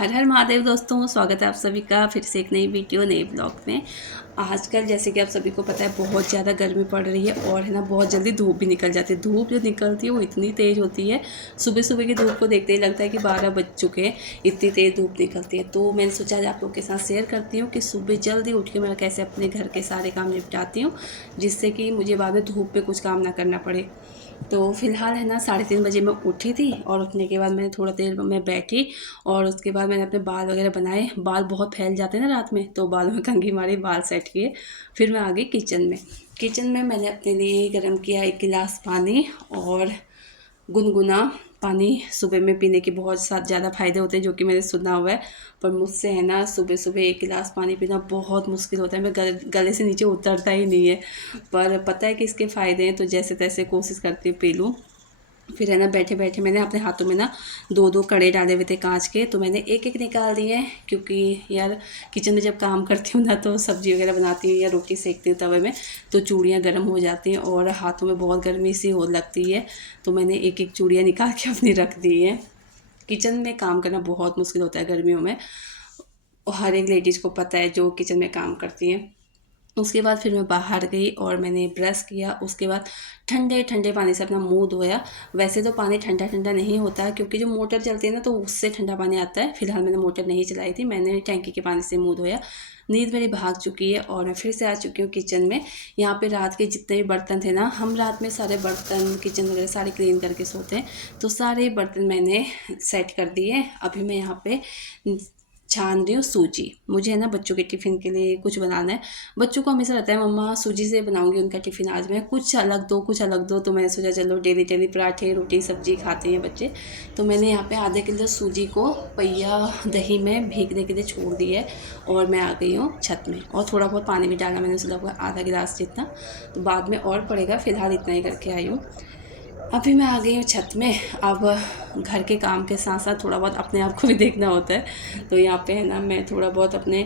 हर हर महादेव दोस्तों, स्वागत है आप सभी का फिर से एक नई वीडियो नए ब्लॉग में। आजकल जैसे कि आप सभी को पता है बहुत ज़्यादा गर्मी पड़ रही है और है ना बहुत जल्दी धूप भी निकल जाती है। धूप जो निकलती है वो इतनी तेज़ होती है, सुबह सुबह की धूप को देखते ही लगता है कि 12 बज चुके हैं, इतनी तेज़ धूप निकलती है। तो मैंने सोचा आज आप लोग के साथ शेयर करती हूँ कि सुबह जल्दी उठ के मैं कैसे अपने घर के सारे काम निपटाती हूँ, जिससे कि मुझे बाद में धूप में कुछ काम ना करना पड़े। तो फ़िलहाल है ना 3:30 बजे मैं उठी थी और उठने के बाद मैंने थोड़ा देर मैं बैठी और उसके बाद मैंने अपने बाल वगैरह बनाए। बाल बहुत फैल जाते हैं ना रात में, तो बालों में कंघी मारी, बाल सेट किए। फिर मैं आ गई किचन में। किचन में मैंने अपने लिए गर्म किया 1 गिलास पानी और गुनगुना पानी। सुबह में पीने के बहुत ज़्यादा फ़ायदे होते हैं, जो कि मैंने सुना हुआ है। पर मुझसे है ना सुबह सुबह 1 गिलास पानी पीना बहुत मुश्किल होता है। मैं गले से नीचे उतरता ही नहीं है। पर पता है कि इसके फ़ायदे हैं, तो जैसे तैसे कोशिश करती हूँ पी लूँ। फिर है ना बैठे बैठे मैंने अपने हाथों में ना 2-2 कड़े डाले हुए थे कांच के, तो मैंने एक एक निकाल दिए। क्योंकि यार किचन में जब काम करती हूँ ना, तो सब्ज़ी वगैरह बनाती हूँ या रोटी सेकती हूँ तवे में, तो चूड़ियाँ गर्म हो जाती हैं और हाथों में बहुत गर्मी सी हो लगती है। तो मैंने एक एक चूड़ियाँ निकाल के अपनी रख दी है। किचन में काम करना बहुत मुश्किल होता है गर्मियों में, और हर एक लेडीज़ को पता है जो किचन में काम करती हैं। उसके बाद फिर मैं बाहर गई और मैंने ब्रश किया। उसके बाद ठंडे ठंडे पानी से अपना मुंह धोया। वैसे तो पानी ठंडा ठंडा नहीं होता, क्योंकि जो मोटर चलती है ना, तो उससे ठंडा पानी आता है। फिलहाल मैंने मोटर नहीं चलाई थी, मैंने टैंकी के पानी से मुंह धोया। नींद मेरी भाग चुकी है और मैं फिर से आ चुकी हूँ किचन में। यहाँ पे रात के जितने भी बर्तन थे ना, हम रात में सारे बर्तन किचन वगैरह सारे क्लीन करके सोते हैं, तो सारे बर्तन मैंने सेट कर दिए। अभी मैं यहाँ पे छान रही हूँ सूजी। मुझे है ना बच्चों के टिफ़िन के लिए कुछ बनाना है। बच्चों को हमेशा रहता है मम्मा सूजी से बनाऊंगी उनका टिफ़िन, आज मैं कुछ अलग दो कुछ अलग दो। तो मैंने सोचा चलो डेली डेली पराठे रोटी सब्जी खाते हैं बच्चे। तो मैंने यहाँ पे आधे किलो सूजी को पहिया दही में भीगने के लिए छोड़ दी है और मैं आ गई हूँ छत में। और थोड़ा बहुत पानी भी डाला मैंने, उससे लगभग आधा गिलास जितना, तो बाद में और पड़ेगा। फ़िलहाल इतना ही करके आई हूँ। अभी मैं आ गई हूँ छत में। अब घर के काम के साथ साथ थोड़ा बहुत अपने आप को भी देखना होता है। तो यहाँ पे है ना मैं थोड़ा बहुत अपने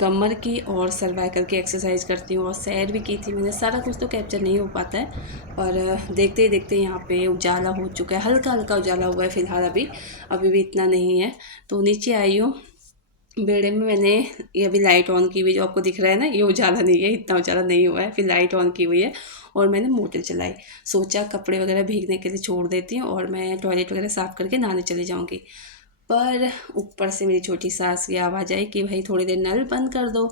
कमर की और सर्वाइकल की एक्सरसाइज करती हूँ और सैर भी की थी मैंने। सारा कुछ तो कैप्चर नहीं हो पाता है, पर देखते ही देखते यहाँ पे उजाला हो चुका है, हल्का हल्का उजाला हुआ है फ़िलहाल। अभी अभी भी इतना नहीं है। तो नीचे आई हूँ बेड़े में। मैंने ये अभी लाइट ऑन की हुई, जो आपको दिख रहा है ना, ये उजाला नहीं है, इतना उजाला नहीं हुआ है। फिर लाइट ऑन की हुई है और मैंने मोटर चलाई। सोचा कपड़े वगैरह भीगने के लिए छोड़ देती हूँ और मैं टॉयलेट वगैरह साफ़ करके नहाने चली जाऊँगी। पर ऊपर से मेरी छोटी सास की आवाज़ आई कि भाई थोड़ी देर नल बंद कर दो।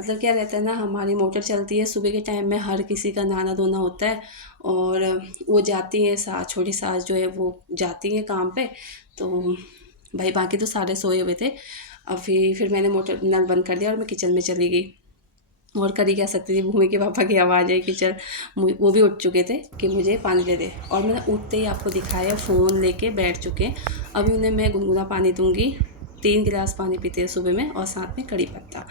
मतलब क्या रहता है ना, हमारी मोटर चलती है सुबह के टाइम में, हर किसी का नहाना धोना होता है और वो जाती हैं सास, छोटी सास जो है वो जाती हैं काम पे। तो भाई बाकी तो सारे सोए हुए थे। अभी फिर मैंने मोटर नल बंद कर दिया और मैं किचन में चली गई। और कर ही क्या सकती थी, भूमि के पापा की आवाज़ आई कि चल। वो भी उठ चुके थे कि मुझे पानी दे दे, और मैंने उठते ही आपको दिखाया फ़ोन लेके बैठ चुके हैं। अभी उन्हें मैं गुनगुना पानी दूंगी। 3 गिलास पानी पीते हैं सुबह में, और साथ में कड़ी पत्ता।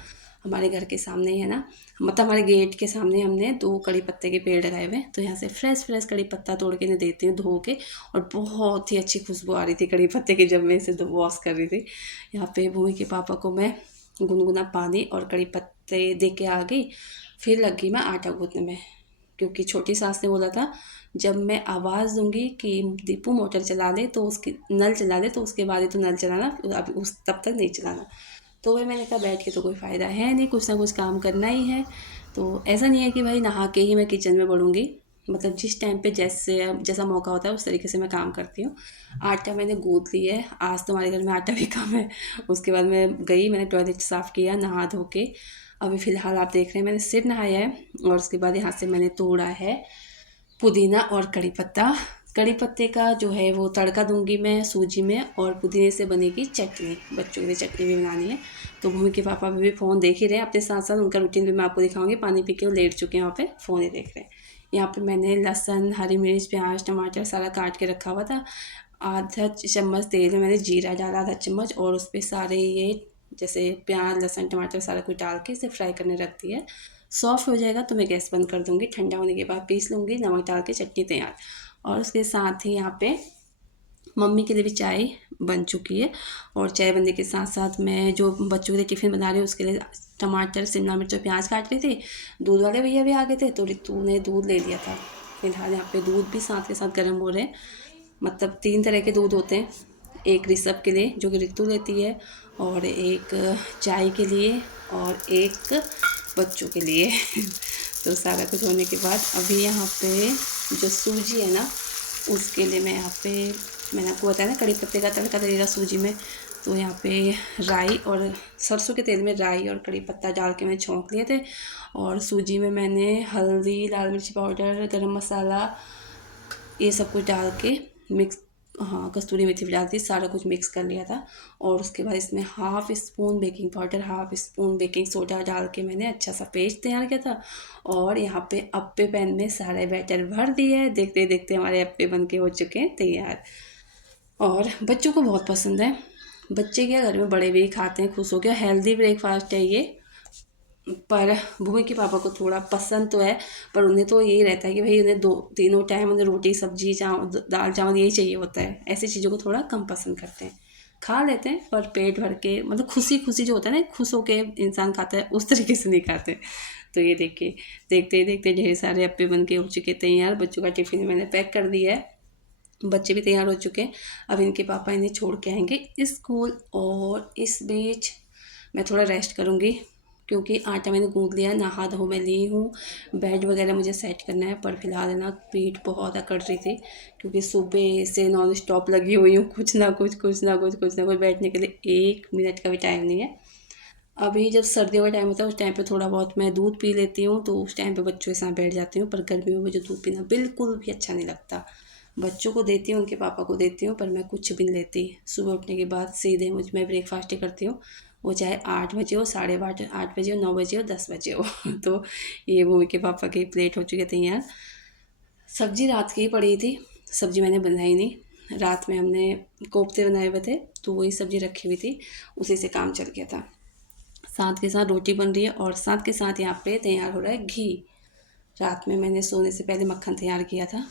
हमारे घर के सामने ही है ना, मतलब हमारे गेट के सामने हमने 2 कड़ी पत्ते के पेड़ लगाए हुए हैं, तो यहाँ से फ्रेश फ्रेश कड़ी पत्ता तोड़ के इन्हें देती हूँ धो के। और बहुत ही अच्छी खुशबू आ रही थी कड़ी पत्ते की जब मैं इसे वॉश कर रही थी। यहाँ पे भूमि के पापा को मैं गुनगुना पानी और कड़ी पत्ते दे के आ गई। फिर लगी मैं आटा गूँथने में, क्योंकि छोटी सास ने बोला था जब मैं आवाज़ दूंगी कि दीपू मोटर चला ले, तो उसकी नल चला ले, तो उसके बाद ही तो नल चलाना, अभी उस तब तक नहीं चलाना। तो वही मैंने कहा बैठ के तो कोई फ़ायदा है नहीं, कुछ ना कुछ काम करना ही है। तो ऐसा नहीं है कि भाई नहा के ही मैं किचन में बढ़ूँगी, मतलब जिस टाइम पे जैसे जैसा मौका होता है उस तरीके से मैं काम करती हूँ। आटा मैंने गूँथ लिया है, आज तो हमारे घर में आटा भी कम है। उसके बाद मैं गई, मैंने टॉयलेट साफ़ किया नहा धो के। अभी फ़िलहाल आप देख रहे हैं मैंने सिर नहाया है, और उसके बाद यहाँ से मैंने तोड़ा है पुदीना और कड़ी पत्ता। कड़ी पत्ते का जो है वो तड़का दूंगी मैं सूजी में, और पुदीने से बनेगी चटनी, बच्चों के लिए चटनी भी बनानी है। तो भूमि के पापा भी फ़ोन देख ही रहे हैं अपने साथ साथ, उनका रूटीन भी मैं आपको दिखाऊंगी। पानी पी के वो लेट चुके हैं वहाँ पे, फ़ोन ही देख रहे हैं। यहाँ पे मैंने लहसुन हरी मिर्च प्याज टमाटर सारा काट के रखा हुआ था। आधा चम्मच तेल में मैंने जीरा डाला, आधा चम्मच, और उस पर सारे ये जैसे प्याज लहसुन टमाटर सारा कुछ डाल के इसे फ्राई करने रख दिया। सॉफ्ट हो जाएगा तो मैं गैस बंद कर दूँगी, ठंडा होने के बाद पीस लूँगी, नमक डाल के चटनी तैयार। और उसके साथ ही यहाँ पे मम्मी के लिए भी चाय बन चुकी है। और चाय बनने के साथ साथ मैं जो बच्चों के लिए टिफ़िन बना रही हूँ उसके लिए टमाटर शिमला मिर्च और प्याज काट रही थी। दूध वाले भैया भी आ गए थे, तो रितु ने दूध ले लिया था। फिलहाल यहाँ पे दूध भी साथ के साथ गर्म हो रहे हैं। मतलब 3 तरह के दूध होते हैं, एक ऋषभ के लिए जो कि रितु लेती है, और एक चाय के लिए और एक बच्चों के लिए। तो सारा कुछ होने के बाद अभी यहाँ पे जो सूजी है ना, उसके लिए मैं यहाँ पे, मैंने आपको बताया ना कड़ी पत्ते का तड़का लगेगा सूजी में। तो यहाँ पे राई और सरसों के तेल में राई और कड़ी पत्ता डाल के मैंने छौंक लिए थे। और सूजी में मैंने हल्दी, लाल मिर्ची पाउडर, गरम मसाला, ये सब कुछ डाल के मिक्स, हाँ कस्तूरी मेथी भी डाल दी, सारा कुछ मिक्स कर लिया था। और उसके बाद इसमें half spoon baking powder, half spoon baking soda डाल के मैंने अच्छा सा पेस्ट तैयार किया था। और यहाँ पे अप्पे पैन में सारे बैटर भर दिए। देखते देखते हमारे अप्पे बन के हो चुके हैं तैयार। और बच्चों को बहुत पसंद है। बच्चे क्या, घर में बड़े भी खाते हैं खुश हो गया। हेल्दी ब्रेकफास्ट है ये। पर भूमि के पापा को थोड़ा पसंद तो है, पर उन्हें तो यही रहता है कि भाई उन्हें 2-3 टाइम उन्हें रोटी सब्जी दाल चावल यही चाहिए होता है। ऐसी चीज़ों को थोड़ा कम पसंद करते हैं। खा लेते हैं पर पेट भर के, मतलब खुशी खुशी जो होता है ना, खुश होके इंसान खाता है, उस तरीके से नहीं खाते। तो ये देखिए, देखते देखते ढेर सारे अप्पे बन के हो चुके तैयार। बच्चों का टिफ़िन मैंने पैक कर दिया है, बच्चे भी तैयार हो चुके हैं। अब इनके पापा इन्हें छोड़ के आएंगे स्कूल। और इस बीच मैं थोड़ा रेस्ट करूँगी, क्योंकि आटा मैंने गूँथ लिया, नहा धो मैं ली हूँ। बेड वगैरह मुझे सेट करना है, पर फिलहाल ना पीठ बहुत अकड़ रही थी, क्योंकि सुबह से नॉन स्टॉप लगी हुई हूँ, कुछ ना कुछ बैठने के लिए 1 मिनट का भी टाइम नहीं है। अभी जब सर्दियों का टाइम होता है उस टाइम पे थोड़ा बहुत मैं दूध पी लेती हूँ, तो उस टाइम पे बच्चों के साथ बैठ जाती हूँ। पर गर्मियों में मुझे दूध पीना बिल्कुल भी अच्छा नहीं लगता। बच्चों को देती हूँ, उनके पापा को देती हूँ, पर मैं कुछ भी नहीं लेती। सुबह उठने के बाद सीधे मैं ब्रेकफास्ट ही करती हूँ, वो चाहे 8 बजे हो, 8:30 बजे हो, 9 बजे हो, 10 बजे हो। तो ये भूमि के पापा की प्लेट हो चुकी है तैयार। सब्जी रात की ही पड़ी थी, सब्जी मैंने बनाई नहीं। रात में हमने कोफ्ते बनाए हुए थे, तो वही सब्जी रखी हुई थी, उसी से काम चल गया था। साथ के साथ रोटी बन रही है और साथ के साथ यहाँ पे तैयार हो रहा है घी। रात में मैंने सोने से पहले मक्खन तैयार किया था,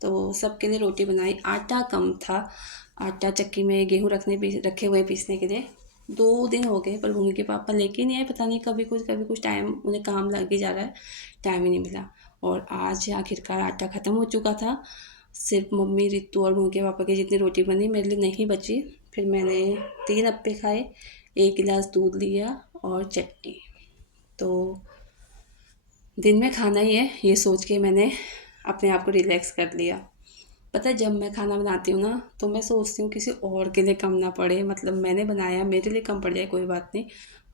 तो सबके लिए रोटी बनाई। आटा कम था, आटा चक्की में गेहूँ रखे हुए पीसने के लिए। 2 दिन हो गए पर भूमि के पापा लेके नहीं आए, पता नहीं कभी कुछ टाइम उन्हें काम लग ही जा रहा है, टाइम ही नहीं मिला। और आज आखिरकार आटा ख़त्म हो चुका था। सिर्फ मम्मी, रितु और भूमि के पापा की जितनी रोटी बनी मेरे लिए नहीं बची। फिर मैंने 3 अप्पे खाए, 1 गिलास दूध लिया और चटनी। तो दिन में खाना ही है, ये सोच के मैंने अपने आप को रिलैक्स कर लिया। पता है, जब मैं खाना बनाती हूँ ना, तो मैं सोचती हूँ किसी और के लिए कम ना पड़े। मतलब मैंने बनाया, मेरे लिए कम पड़ जाए कोई बात नहीं,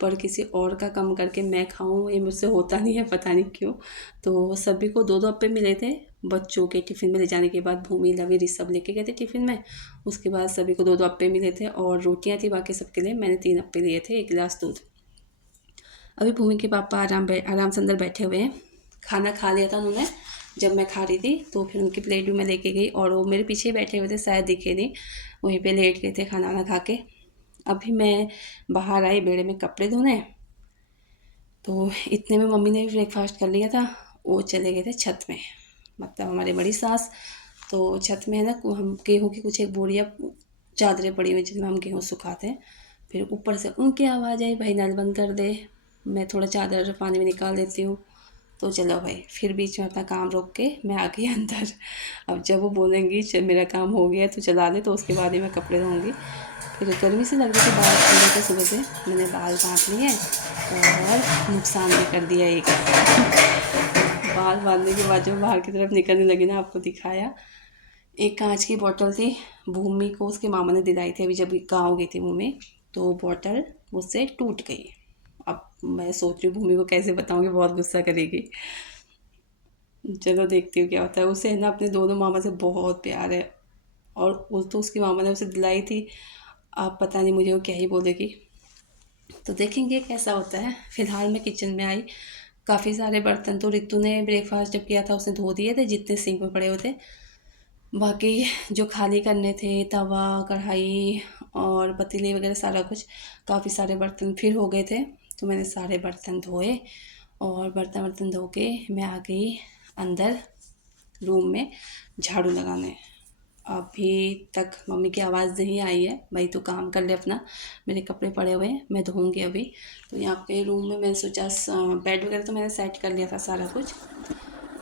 पर किसी और का कम करके मैं खाऊं, ये मुझसे होता नहीं है, पता नहीं क्यों। तो सभी को 2-2 अप्पे मिले थे। बच्चों के टिफ़िन में ले जाने के बाद भूमि, लवी, ऋषभ लेके गए थे टिफ़िन में। उसके बाद सभी को 2-2 अप्पे मिले थे और रोटियाँ थी बाकी सबके लिए। मैंने 3 अप्पे लिए थे, 1 गिलास दूध। अभी भूमि के पापा आराम से अंदर बैठे हुए हैं। खाना खा लिया था उन्होंने जब मैं खा रही थी, तो फिर उनकी प्लेट भी मैं लेके गई और वो मेरे पीछे ही बैठे हुए थे, शायद दिखे नहीं, वहीं पे लेट गए थे खाना वाना खा के। अभी मैं बाहर आई बेड़े में कपड़े धोने, तो इतने में मम्मी ने भी ब्रेकफास्ट कर लिया था। वो चले गए थे छत में, मतलब हमारी बड़ी सास। तो छत में है ना, हम गेहूँ की कुछ एक बोरियाँ चादरें पड़ी हुई जिनमें हम गेहूँ सुखाते हैं। फिर ऊपर से उनकी आवाज़ आई, भाई नल बंद कर दे। मैं थोड़ा चादर पानी में निकाल देती हूँ। तो चलो भाई, फिर बीच में अपना काम रोक के मैं आ गई अंदर। अब जब वो बोलेंगी मेरा काम हो गया तो चला दे, तो उसके बाद ही मैं कपड़े धोऊँगी। फिर गर्मी से लग रही थी, बाल खुले थे सुबह से, मैंने बाल बांध लिए और नुकसान भी कर दिया एक। बाल बांधने के बाद जब बाहर की तरफ निकलने लगी ना, आपको दिखाया, एक कांच की बोतल थी, भूमि को उसके मामा ने दिलाई थी अभी जब गाँव गई थी भूमि, तो बोतल मुझसे टूट गई। अब मैं सोच रही हूँ भूमि को कैसे बताऊँगी, बहुत गुस्सा करेगी। चलो देखती हूँ क्या होता है। उसे है ना अपने दोनों मामा से बहुत प्यार है, और वो तो उसकी मामा ने उसे दिलाई थी। अब पता नहीं मुझे वो क्या ही बोलेगी, तो देखेंगे कैसा होता है। फ़िलहाल मैं किचन में आई, काफ़ी सारे बर्तन तो रितु ने ब्रेकफास्ट जब किया था उसने धो दिए थे, जितने सिंक में पड़े हुए थे। बाकी जो खाली करने थे, तवा, कढ़ाई और पतीली वगैरह सारा कुछ, काफ़ी सारे बर्तन फिर हो गए थे, तो मैंने सारे बर्तन धोए और बर्तन धो के मैं आ गई अंदर रूम में झाड़ू लगाने। अभी तक मम्मी की आवाज़ नहीं आई है, भाई तो काम कर ले अपना, मेरे कपड़े पड़े हुए हैं, मैं धोऊंगी अभी। तो यहाँ पे रूम में मैंने सोचा, बेड वगैरह तो मैंने सेट कर लिया था सारा कुछ।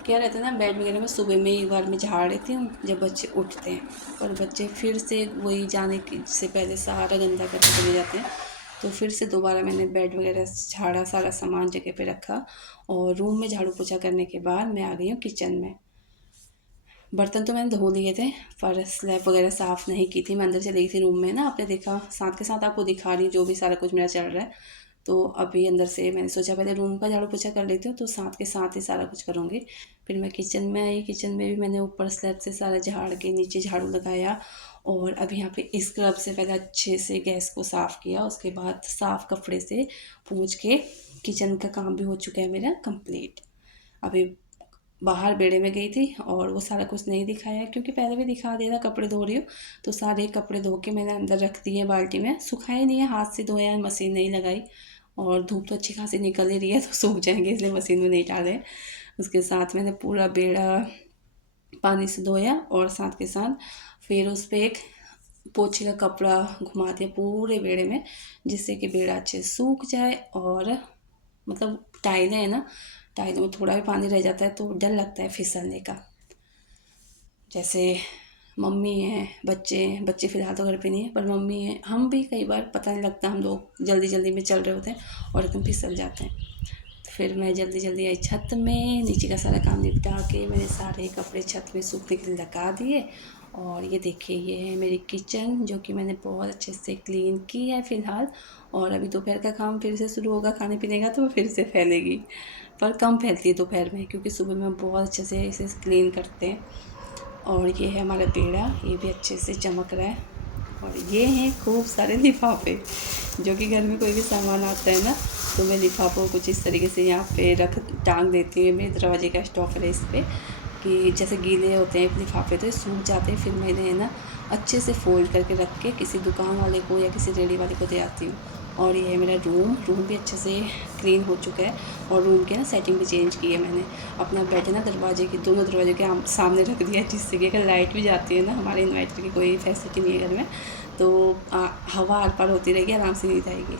क्या रहता है ना, बेड वगैरह में सुबह में एक बार मैं झाड़ लेती हूँ जब बच्चे उठते हैं, पर बच्चे फिर से वही जाने से पहले सारा गंदा करके चले जाते हैं। तो फिर से दोबारा मैंने बेड वगैरह झाड़ा, सारा सामान जगह पे रखा और रूम में झाड़ू पोछा करने के बाद मैं आ गई हूँ किचन में। बर्तन तो मैंने धो लिए थे पर स्लैब वगैरह साफ़ नहीं की थी। मैं अंदर चली गई थी रूम में ना, आपने देखा, साथ के साथ आपको दिखा रही हूँ जो भी सारा कुछ मेरा चल रहा है। तो अभी अंदर से मैंने सोचा पहले रूम का झाड़ू पोछा कर लेती हूँ, तो साथ के साथ ही सारा कुछ करूँगी। फिर मैं किचन में आई। किचन में भी मैंने ऊपर स्लैब से सारा झाड़ के नीचे झाड़ू लगाया और अब यहाँ पे स्क्रब से पहले अच्छे से गैस को साफ़ किया। उसके बाद साफ़ कपड़े से पोंछ के किचन का काम भी हो चुका है मेरा कंप्लीट। अभी बाहर बेड़े में गई थी और वो सारा कुछ नहीं दिखाया क्योंकि पहले भी दिखा दिया था। कपड़े धो रही हूँ तो सारे कपड़े धो के मैंने अंदर रख दिए बाल्टी में। सुखाए नहीं है, हाथ से धोया है, मशीन नहीं लगाई और धूप तो अच्छी खासी निकल ही रही है तो सूख जाएंगे, इसलिए मशीन में नहीं डाले। उसके साथ मैंने पूरा बेड़ा पानी से धोया और साथ के साथ फिर उस पर एक पोछे का कपड़ा घुमा दिया पूरे बेड़े में, जिससे कि बेड़ा अच्छे से सूख जाए। और मतलब टाइलें हैं ना, टाइलों में थोड़ा भी पानी रह जाता है तो डर लगता है फिसलने का। जैसे मम्मी हैं, बच्चे फ़िलहाल तो घर पे नहीं है, पर मम्मी है, हम भी कई बार पता नहीं लगता, हम लोग जल्दी जल्दी में चल रहे होते हैं और एकदम फिसल जाते हैं। तो फिर मैं जल्दी जल्दी आई छत में, नीचे का सारा काम निपटा के मैंने सारे कपड़े छत में सूखने के लिए लगा दिए। और ये देखिए, ये है मेरी किचन जो कि मैंने बहुत अच्छे से क्लीन की है फ़िलहाल। और अभी दोपहर का काम फिर से शुरू होगा खाने पीने का, तो फिर से फैलेगी, पर कम फैलती है दोपहर में क्योंकि सुबह में हम बहुत अच्छे से इसे क्लीन करते हैं। और ये है हमारा पेड़ा, ये भी अच्छे से चमक रहा है। और ये हैं खूब सारे लिफाफे, जो कि घर में कोई भी सामान आता है ना तो मैं लिफाफों को कुछ इस तरीके से यहाँ पे टांग देती हूँ। मेरे दरवाजे का स्टॉकर है इस पर, कि जैसे गीले होते हैं लिफाफे तो सूख जाते हैं, फिर मैंने है ना अच्छे से फोल्ड करके रख के किसी दुकान वाले को या किसी रेडी वाले को दे आती हूँ। और ये है मेरा रूम भी अच्छे से क्लीन हो चुका है और रूम की ना सेटिंग भी चेंज की है मैंने। अपना बेड ना दरवाजे के, दोनों दरवाजे के सामने रख दिया है, जिससे कि अगर लाइट भी जाती है ना, हमारे इन्वर्टर की कोई फैसिलिटी नहीं है घर में, तो हवा आर पार होती रहेगी, आराम से नींद आएगी।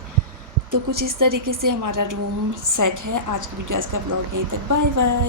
तो कुछ इस तरीके से हमारा रूम सेट है। आज की वीडियो, आज का ब्लॉग यहीं तक। Bye bye.